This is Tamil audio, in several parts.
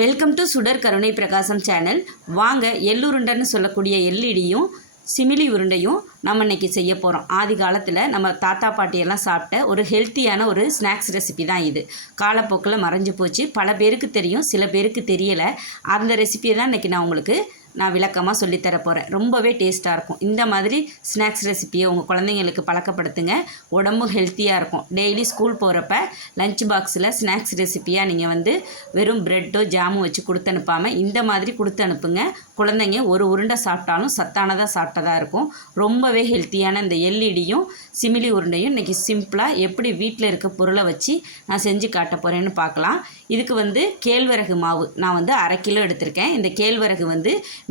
வெல்கம் டு சுடர் கருணை பிரகாசம் சேனல். வாங்க எள்ளுருண்டைன்னு சொல்லக்கூடிய எள்ளிடியும் சிமிலி உருண்டையும் நம்ம இன்றைக்கி செய்ய போகிறோம். ஆதி காலத்தில் நம்ம தாத்தா பாட்டியெல்லாம் சாப்பிட்ட ஒரு ஹெல்த்தியான ஒரு ஸ்நாக்ஸ் ரெசிபி தான் இது. காலப்போக்கில் மறைஞ்சு போச்சு, பல பேருக்கு தெரியும், சில பேருக்கு தெரியலை. அந்த ரெசிபியை தான் இன்றைக்கி நான் விளக்கமாக சொல்லித்தர போகிறேன். ரொம்பவே டேஸ்ட்டாக இருக்கும். இந்த மாதிரி ஸ்நாக்ஸ் ரெசிப்பியை உங்கள் குழந்தைங்களுக்கு பழக்கப்படுத்துங்க. உடம்பும் ஹெல்த்தியாக இருக்கும். டெய்லி ஸ்கூல் போகிறப்ப லஞ்ச் பாக்ஸில் ஸ்நாக்ஸ் ரெசிப்பியாக நீங்கள் வெறும் ப்ரெட்டோ ஜாமும் வச்சு கொடுத்து அனுப்பாமல் இந்த மாதிரி கொடுத்து அனுப்புங்க. குழந்தைங்க ஒரு உருண்டை சாப்பிட்டாலும் சத்தானதாக சாப்பிட்டதாக இருக்கும். ரொம்பவே ஹெல்த்தியான இந்த எள்ளிடியும் சிமிலி உருண்டையும் இன்றைக்கி சிம்பிளாக எப்படி வீட்டில் இருக்க பொருளை வச்சு நான் செஞ்சு காட்ட போகிறேன்னு பார்க்கலாம். இதுக்கு கேழ்வரகு மாவு நான் 1/2 கிலோ எடுத்திருக்கேன். இந்த கேழ்வரகு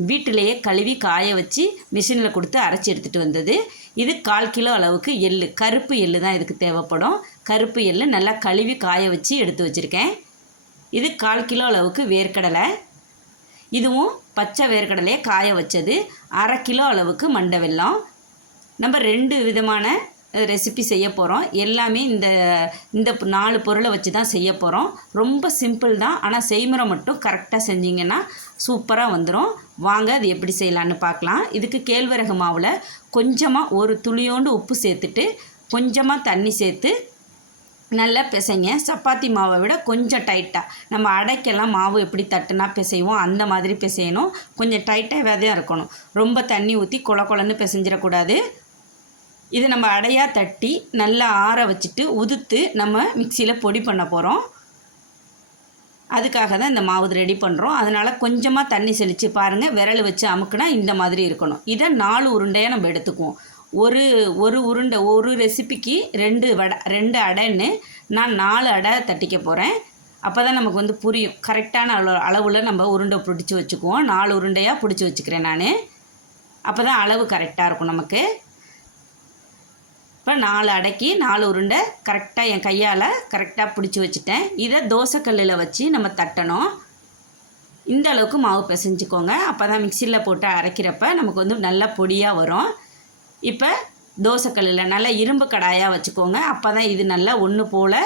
வீட்டிலேயே கழுவி காய வச்சு மிஷினில் கொடுத்து அரைச்சி எடுத்துகிட்டு வந்தது. இது 1/4 கிலோ அளவுக்கு எள்ளு, கருப்பு எள்ளு தான் இதுக்கு தேவைப்படும். கருப்பு எள்ளு நல்லா கழுவி காய வச்சு எடுத்து வச்சுருக்கேன். இது 1/4 கிலோ அளவுக்கு வேர்க்கடலை, இதுவும் பச்சை வேர்க்கடலையே காய வச்சது. 1/2 கிலோ அளவுக்கு மண்டை வெல்லம். நம்ம 2 விதமான ரெசிபி செய்ய போகிறோம். எல்லாமே இந்த 4 பொருளை வச்சு தான் செய்ய போகிறோம். ரொம்ப சிம்பிள் தான், ஆனால் செய்முறை மட்டும் கரெக்டாக செஞ்சிங்கன்னா சூப்பராக வந்துடும். வாங்க அது எப்படி செய்யலான்னு பார்க்கலாம். இதுக்கு கேழ்வரகு மாவில் கொஞ்சமாக ஒரு துளியோண்டு உப்பு சேர்த்துட்டு கொஞ்சமாக தண்ணி சேர்த்து நல்லா பிசைங்க. சப்பாத்தி மாவை விட கொஞ்சம் டைட்டாக, நம்ம அடைக்கெல்லாம் மாவு எப்படி தட்டுனா பிசைவோம் அந்த மாதிரி பிசையணும். கொஞ்சம் டைட்டாகவே தான் இருக்கணும். ரொம்ப தண்ணி ஊற்றி கொலன்னு பிசைஞ்சிடக்கூடாது. இது நம்ம அடையாக தட்டி நல்லா ஆற வச்சுட்டு உதுத்து நம்ம மிக்சியில் பொடி பண்ண போகிறோம். அதுக்காக தான் இந்த மாவு ரெடி பண்ணுறோம். அதனால் கொஞ்சமாக தண்ணி செழித்து பாருங்கள், விரல் வச்சு அமுக்குனா இந்த மாதிரி இருக்கணும். இதை 4 உருண்டையாக நம்ம எடுத்துக்குவோம். ஒரு உருண்டை, ஒரு ரெசிபிக்கு 2 அடைன்னு நான் 4 அடை தட்டிக்க போகிறேன். அப்போ தான் நமக்கு புரியும். கரெக்டான அளவில் நம்ம உருண்டை பிடிச்சி வச்சுக்குவோம். 4 உருண்டையாக பிடிச்சி வச்சுக்கிறேன் நான். அப்போ தான் அளவு கரெக்டாக இருக்கும் நமக்கு. இப்போ 4 அடைக்கு 4 உருண்டை கரெக்டாக என் கையால் கரெக்டாக பிடிச்சி வச்சுட்டேன். இதை தோசைக்கல்லில் வச்சு நம்ம தட்டணும். இந்த அளவுக்கு மாவு பிசைஞ்சிக்கோங்க. அப்போ தான் மிக்சியில் போட்டு அரைக்கிறப்ப நமக்கு நல்லா பொடியாக வரும். இப்போ தோசைக்கல்லில் நல்லா இரும்பு கடாயாக வச்சுக்கோங்க. அப்போ தான் இது நல்லா ஒன்று போல்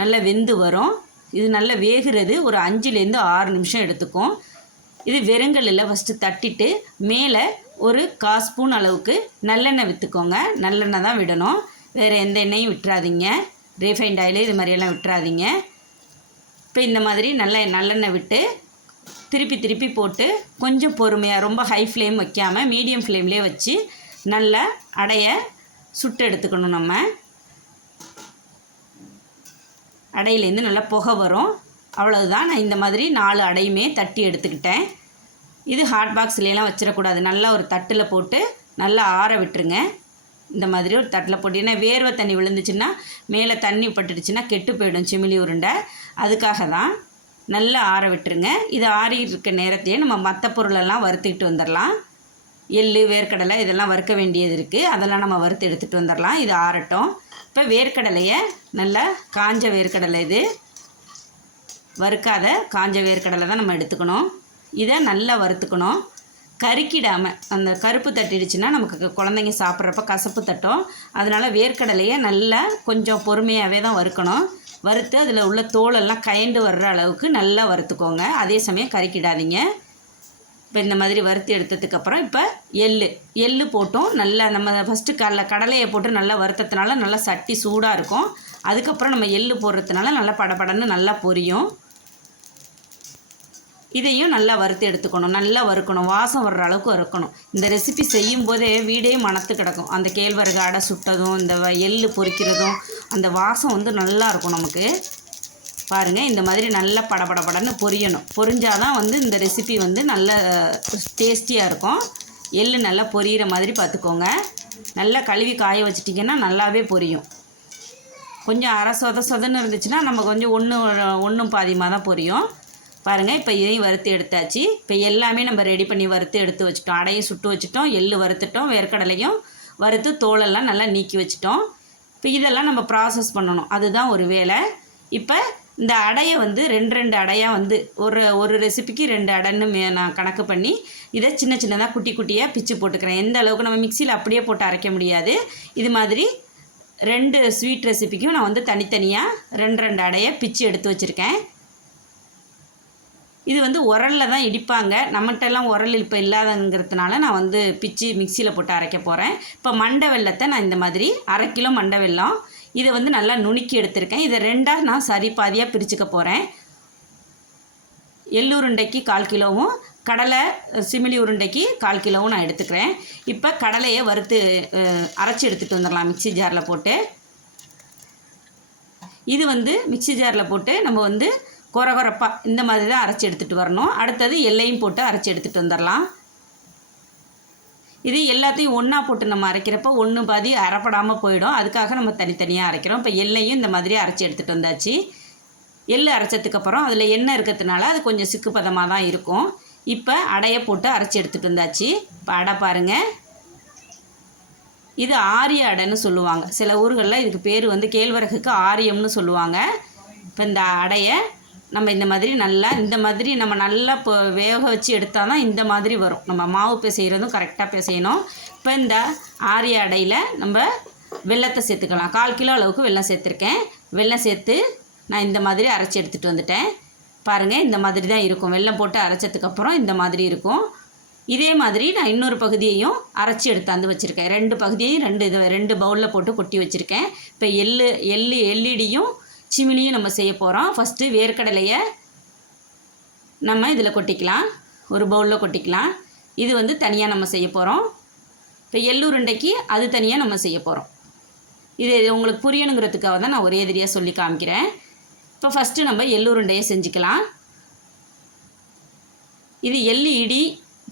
நல்லா வெந்து வரும். இது நல்லா வேகிறது ஒரு 5லேருந்து 6 நிமிஷம் எடுத்துக்கும். இது வெறுங்கல்லில் ஃபஸ்ட்டு தட்டிட்டு மேலே ஒரு 1/4 ஸ்பூன் அளவுக்கு நல்லெண்ணெய் விற்றுக்கோங்க. நல்லெண்ணெய் தான் விடணும், வேறு எந்த எண்ணெயும் விட்டுறாதீங்க. ரீஃபைண்ட் ஆயில் இது மாதிரியெல்லாம் விட்டுறாதீங்க. இப்போ இந்த மாதிரி நல்லெண்ணெய் விட்டு திருப்பி போட்டு கொஞ்சம் பொறுமையாக, ரொம்ப ஹை ஃப்ளேம் வைக்காமல் மீடியம் ஃப்ளேம்லேயே வச்சு நல்லா அடையை சுட்டு எடுத்துக்கணும். நம்ம அடையிலேருந்து நல்லா புகை வரும். அவ்வளவுதான். நான் இந்த மாதிரி 4 அடையுமே தட்டி எடுத்துக்கிட்டேன். இது ஹாட் பாக்ஸ்லாம் வச்சிடக்கூடாது. நல்லா ஒரு தட்டில் போட்டு நல்லா ஆற விட்டுருங்க. இந்த மாதிரி ஒரு தட்டில் போட்டு, ஏன்னா வேர்வை தண்ணி விழுந்துச்சுன்னா மேலே தண்ணி பட்டுடுச்சுன்னா கெட்டு போயிடும் சிமிலி உருண்டை. அதுக்காக தான் நல்லா ஆற விட்டுருங்க. இது ஆறி இருக்க நேரத்தையே நம்ம மற்ற பொருளெல்லாம் வறுத்துக்கிட்டு வந்துடலாம். எள்ளு, வேர்க்கடலை இதெல்லாம் வறுக்க வேண்டியது இருக்குது. அதெல்லாம் நம்ம வறுத்து எடுத்துகிட்டு வந்துடலாம். இது ஆறட்டும். இப்போ வேர்க்கடலையை நல்லா காஞ்ச வேர்க்கடலை, இது வறுக்காத காஞ்ச வேர்க்கடலை தான் நம்ம எடுத்துக்கணும். இதை நல்லா வறுத்துக்கணும், கருக்கிடாமல். அந்த கருப்பு தட்டிடுச்சுன்னா நமக்கு குழந்தைங்க சாப்பிட்றப்ப கசப்பு தட்டும். அதனால் வேர்க்கடலையை நல்லா கொஞ்சம் பொறுமையாகவே தான் வறுக்கணும். வறுத்து அதில் உள்ள தோலெல்லாம் கயண்டு வர்ற அளவுக்கு நல்லா வறுத்துக்கோங்க. அதே சமயம் கருக்கிடாதீங்க. இப்போ இந்த மாதிரி வறுத்து எடுத்ததுக்கப்புறம் இப்போ எள்ளு போட்டும் நல்லா நம்ம ஃபஸ்ட்டு கடலையை போட்டு நல்லா வறுத்ததுனால நல்லா சட்டி சூடாக இருக்கும். அதுக்கப்புறம் நம்ம எள்ளு போடுறதுனால நல்லா படபடன்னு நல்லா பொரியும். இதையும் நல்லா வறுத்து எடுத்துக்கணும். நல்லா வறுக்கணும், வாசம் வர்ற அளவுக்கு வறுக்கணும். இந்த ரெசிபி செய்யும் போதே வீடே மணத்து கிடக்கும். அந்த கேழ்வரகு அடை சுட்டதும் இந்த எள்ளு பொரிக்கிறதும் அந்த வாசம் நல்லா இருக்கும் நமக்கு. பாருங்கள், இந்த மாதிரி நல்லா படபடன்னு பொரியணும். பொரிஞ்சாதான் இந்த ரெசிபி நல்ல டேஸ்டியாக இருக்கும். எள்ளு நல்லா பொரியிற மாதிரி பார்த்துக்கோங்க. நல்லா கழுவி காய வச்சிட்டிங்கன்னா நல்லாவே பொரியும். கொஞ்சம் அரை சொதன்னு இருந்துச்சுன்னா நம்ம கொஞ்சம் ஒன்றும் பாதியமாக தான் பொரியும். பாருங்கள், இப்போ இதையும் வறுத்து எடுத்தாச்சு. இப்போ எல்லாமே நம்ம ரெடி பண்ணி வறுத்து எடுத்து வச்சுட்டோம். அடையும் சுட்டு வச்சுட்டோம், எள்ளு வறுத்துட்டோம், வேர்க்கடலையும் வறுத்து தோலெல்லாம் நல்லா நீக்கி வச்சுட்டோம். இப்போ இதெல்லாம் நம்ம ப்ராசஸ் பண்ணணும், அதுதான் ஒரு வேலை. இப்போ இந்த அடையை 2 அடையாக ஒரு ரெசிபிக்கு 2 அடைன்னு நான் கணக்கு பண்ணி இதை சின்னதாக குட்டியாக பிச்சு போட்டுக்கிறேன். எந்த அளவுக்கு நம்ம மிக்சியில் அப்படியே போட்டு அரைக்க முடியாது. இது மாதிரி 2 ஸ்வீட் ரெசிபிக்கும் நான் தனித்தனியாக 2 அடையை பிச்சு எடுத்து வச்சுருக்கேன். இது வந்து உரலில் தான் இடிப்பாங்க. நம்மகிட்டலாம் உரல் இப்போ இல்லாதங்கிறதுனால நான் வந்து பிச்சு மிக்சியில் போட்டு அரைக்க போகிறேன். இப்போ மண்டை வெல்லத்தை நான் இந்த மாதிரி 1/2 கிலோ மண்டை வெல்லம் இதை வந்து நல்லா நுணுக்கி எடுத்திருக்கேன். இதை 2ஆக நான் சரி பாதியாக பிரிச்சுக்க போகிறேன். எள்ளு உருண்டைக்கு 1/4 கிலோவும் கடலை சிமிலி உருண்டைக்கு 1/4 கிலோவும் நான் எடுத்துக்கிறேன். இப்போ கடலையை வறுத்து அரைச்சி எடுத்துகிட்டு வந்துடலாம் மிக்சி ஜாரில் போட்டு. இது வந்து மிக்சி ஜாரில் போட்டு நம்ம வந்து கொரகொரப்பாக இந்த மாதிரி தான் அரைச்சி எடுத்துகிட்டு வரணும். அடுத்தது எல்லையும் போட்டு அரைச்சி எடுத்துகிட்டு வந்துடலாம். இது எல்லாத்தையும் ஒன்றா போட்டு நம்ம அரைக்கிறப்போ ஒன்று பாதி அரைப்படாமல் போயிடும். அதுக்காக நம்ம தனித்தனியாக அரைக்கிறோம். இப்போ எல்லையும் இந்த மாதிரி அரைச்சி எடுத்துகிட்டு வந்தாச்சு. எள்ளு அரைச்சதுக்கப்புறம் அதில் எண்ணெய் இருக்கிறதுனால அது கொஞ்சம் சிக்கு பதமாக தான் இருக்கும். இப்போ அடையை போட்டு அரைச்சி எடுத்துகிட்டு வந்தாச்சு. இப்போ அடை பாருங்கள், இது ஆரிய அடைன்னு சொல்லுவாங்க. சில ஊர்களில் இதுக்கு பேர் வந்து கேழ்வரகுக்கு ஆரியம்னு சொல்லுவாங்க. இப்போ இந்த அடையை நம்ம இந்த மாதிரி நம்ம நல்லா இப்போ வேக வச்சு எடுத்தால் தான் இந்த மாதிரி வரும். நம்ம மாவு பிசைகிறதும் கரெக்டாக பிசையணும். இப்போ இந்த ஆரிய அடையில் நம்ம வெல்லத்தை சேர்த்துக்கலாம். 1/4 கிலோ அளவுக்கு வெல்லம் சேர்த்துருக்கேன். வெல்லம் சேர்த்து நான் இந்த மாதிரி அரைச்சி எடுத்துகிட்டு வந்துட்டேன். பாருங்கள், இந்த மாதிரி தான் இருக்கும். வெல்லம் போட்டு அரைச்சதுக்கப்புறம் இந்த மாதிரி இருக்கும். இதே மாதிரி நான் இன்னொரு பகுதியையும் அரைச்சி எடுத்தாந்து வச்சுருக்கேன். 2 பகுதியையும் 2 பவுலில் போட்டு கொட்டி வச்சுருக்கேன். இப்போ எல்இடியும் சிமிலியும் நம்ம செய்ய போகிறோம். ஃபஸ்ட்டு வேர்க்கடலையை நம்ம இதில் கொட்டிக்கலாம். ஒரு பவுலில் கொட்டிக்கலாம். இது வந்து தனியாக நம்ம செய்ய போகிறோம். இப்போ எள்ளு உருண்டைக்கு அது தனியாக நம்ம செய்ய போகிறோம். இது உங்களுக்கு புரியணுங்கிறதுக்காக தான் நான் ஒரே எதிரியாக சொல்லி காமிக்கிறேன். இப்போ ஃபஸ்ட்டு நம்ம எள்ளு உருண்டையை செஞ்சுக்கலாம். இது எள்ளு இடி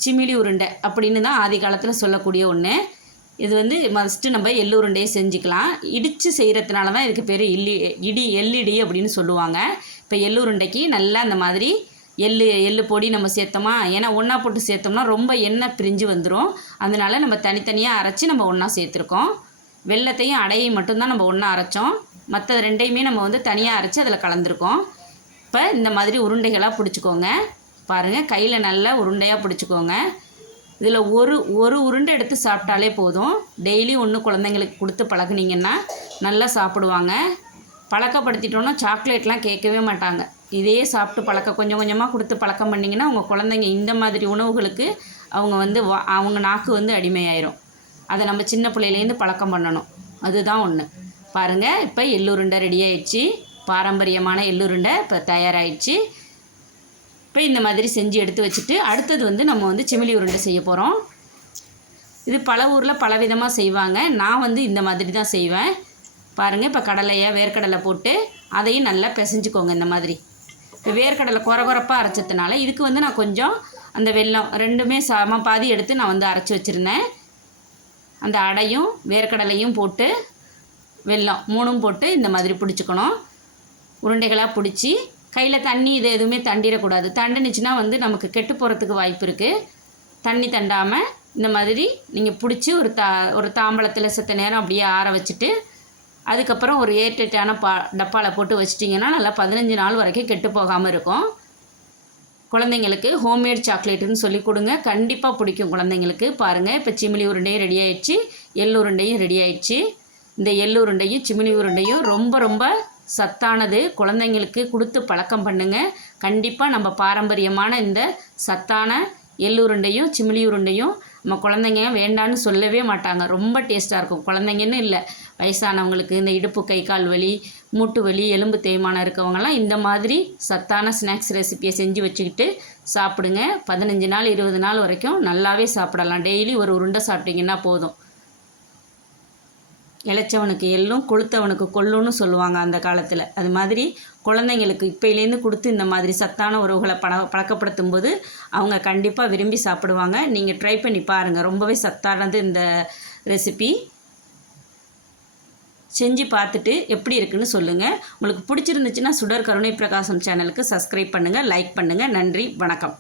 சிமிலி உருண்டை அப்படின்னு தான் ஆதி காலத்தில் சொல்லக்கூடிய ஒன்று. இது வந்து ஃபஸ்ட்டு நம்ம எள்ளு உருண்டையை செஞ்சுக்கலாம். இடித்து செய்கிறதுனால தான் இதுக்கு பேர் எள்ளிடி அப்படின்னு சொல்லுவாங்க. இப்போ எள்ளு உருண்டைக்கு நல்லா அந்த மாதிரி எள்ளு பொடி நம்ம சேர்த்தோமா, ஏன்னா ஒன்றா போட்டு சேர்த்தோம்னா ரொம்ப எண்ணெய் பிரிஞ்சு வந்துடும். அதனால நம்ம தனித்தனியாக அரைச்சி நம்ம ஒன்றா சேர்த்துருக்கோம். வெல்லத்தையும் அடையையும் மட்டும்தான் நம்ம ஒன்றா அரைச்சோம். மற்ற 2யுமே நம்ம வந்து தனியாக அரைச்சி அதில் கலந்துருக்கோம். இப்போ இந்த மாதிரி உருண்டைகளாக பிடிச்சிக்கோங்க. பாருங்கள், கையில் நல்லா உருண்டையாக பிடிச்சிக்கோங்க. இதில் ஒரு உருண்டை எடுத்து சாப்பிட்டாலே போதும். டெய்லி ஒன்று குழந்தைங்களுக்கு கொடுத்து பழகுனீங்கன்னா நல்லா சாப்பிடுவாங்க. பழக்கப்படுத்திட்டோன்னா சாக்லேட்லாம் கேட்கவே மாட்டாங்க. இதே சாப்பிட்டு கொஞ்சம் கொஞ்சமாக கொடுத்து பழக்கம் பண்ணிங்கன்னா உங்கள் குழந்தைங்க இந்த மாதிரி உணவுகளுக்கு அவங்க வந்து அவங்க நாக்கு வந்து அடிமையாயிரும். அதை நம்ம சின்ன பிள்ளையிலேருந்து பழக்கம் பண்ணணும். அதுதான் ஒன்று. பாருங்கள், இப்போ எள்ளுருண்டை ரெடி ஆயிடுச்சு. பாரம்பரியமான எள்ளுருண்டை இப்போ தயாராகிடுச்சு. இப்போ இந்த மாதிரி செஞ்சு எடுத்து வச்சுட்டு அடுத்தது வந்து நம்ம வந்து சிமிலி உருண்டை செய்ய போகிறோம். இது பல ஊரில் பல விதமாக செய்வாங்க. நான் வந்து இந்த மாதிரி தான் செய்வேன். பாருங்கள், இப்போ வேர்க்கடலை போட்டு அதையும் நல்லா பிசைஞ்சுக்கோங்க. இந்த மாதிரி இப்போ வேர்க்கடலை கொரகொரப்பாக அரைச்சதுனால இதுக்கு வந்து நான் கொஞ்சம் அந்த வெல்லம் 2மே சம பாதி எடுத்து நான் வந்து அரைச்சி வச்சுருந்தேன். அந்த அடையும் வேர்க்கடலையும் போட்டு வெல்லம் 3ம் போட்டு இந்த மாதிரி பிடிச்சிக்கணும். உருண்டைகளாக பிடிச்சி கையில் தண்ணி இது எதுவுமே தண்டிடக்கூடாது. தண்டுனுச்சுன்னா வந்து நமக்கு கெட்டு போகிறதுக்கு வாய்ப்பு இருக்குது. தண்ணி தண்டாமல் இந்த மாதிரி நீங்கள் பிடிச்சி ஒரு தாம்பளத்தில் செத்த நேரம் அப்படியே ஆற வச்சுட்டு அதுக்கப்புறம் ஒரு ஏர்டைட்டான டப்பாவில் போட்டு வச்சிட்டிங்கன்னா நல்லா 15 நாள் வரைக்கும் கெட்டு போகாமல் இருக்கும். குழந்தைங்களுக்கு ஹோம்மேட் சாக்லேட்டுன்னு சொல்லி கொடுங்க. கண்டிப்பாக பிடிக்கும் குழந்தைங்களுக்கு. பாருங்கள், இப்போ சிமிலி உருண்டையும் ரெடி ஆயிடுச்சு, எள்ளு உருண்டையும் ரெடி ஆயிடுச்சு. இந்த எள்ளு உருண்டையும் சிமிலி உருண்டையும் ரொம்ப ரொம்ப சத்தானது. குழந்தைங்களுக்கு கொடுத்து பழக்கம் பண்ணுங்கள். கண்டிப்பாக நம்ம பாரம்பரியமான இந்த சத்தான எள்ளு உருண்டையும் சிமிலி உருண்டையும் நம்ம குழந்தைங்க வேண்டான்னு சொல்லவே மாட்டாங்க. ரொம்ப டேஸ்ட்டாக இருக்கும். குழந்தைங்கன்னு இல்லை, வயசானவங்களுக்கு இந்த இடுப்பு கை கால் வலி, மூட்டு வலி, எலும்பு தேய்மானம் இருக்கவங்கலாம் இந்த மாதிரி சத்தான ஸ்நாக்ஸ் ரெசிப்பியை செஞ்சு வச்சுக்கிட்டு சாப்பிடுங்க. 15 நாள் 20 நாள் வரைக்கும் நல்லாவே சாப்பிடலாம். டெய்லி ஒரு உருண்டை சாப்பிட்டிங்கன்னா போதும். இளைச்சவனுக்கு எள்ளும் கொளுத்தவனுக்கு கொள்ளுன்னு சொல்லுவாங்க அந்த காலத்தில். அது மாதிரி குழந்தைங்களுக்கு இப்போலேருந்து கொடுத்து இந்த மாதிரி சத்தான உறவுகளை பழக்கப்படுத்தும் போது அவங்க கண்டிப்பாக விரும்பி சாப்பிடுவாங்க. நீங்கள் ட்ரை பண்ணி பாருங்கள். ரொம்பவே சத்தானது இந்த ரெசிபி. செஞ்சு பார்த்துட்டு எப்படி இருக்குன்னு சொல்லுங்கள். உங்களுக்கு பிடிச்சிருந்துச்சுன்னா சுடர் கருணை பிரகாசம் சேனலுக்கு சப்ஸ்கிரைப் பண்ணுங்கள், லைக் பண்ணுங்கள். நன்றி, வணக்கம்.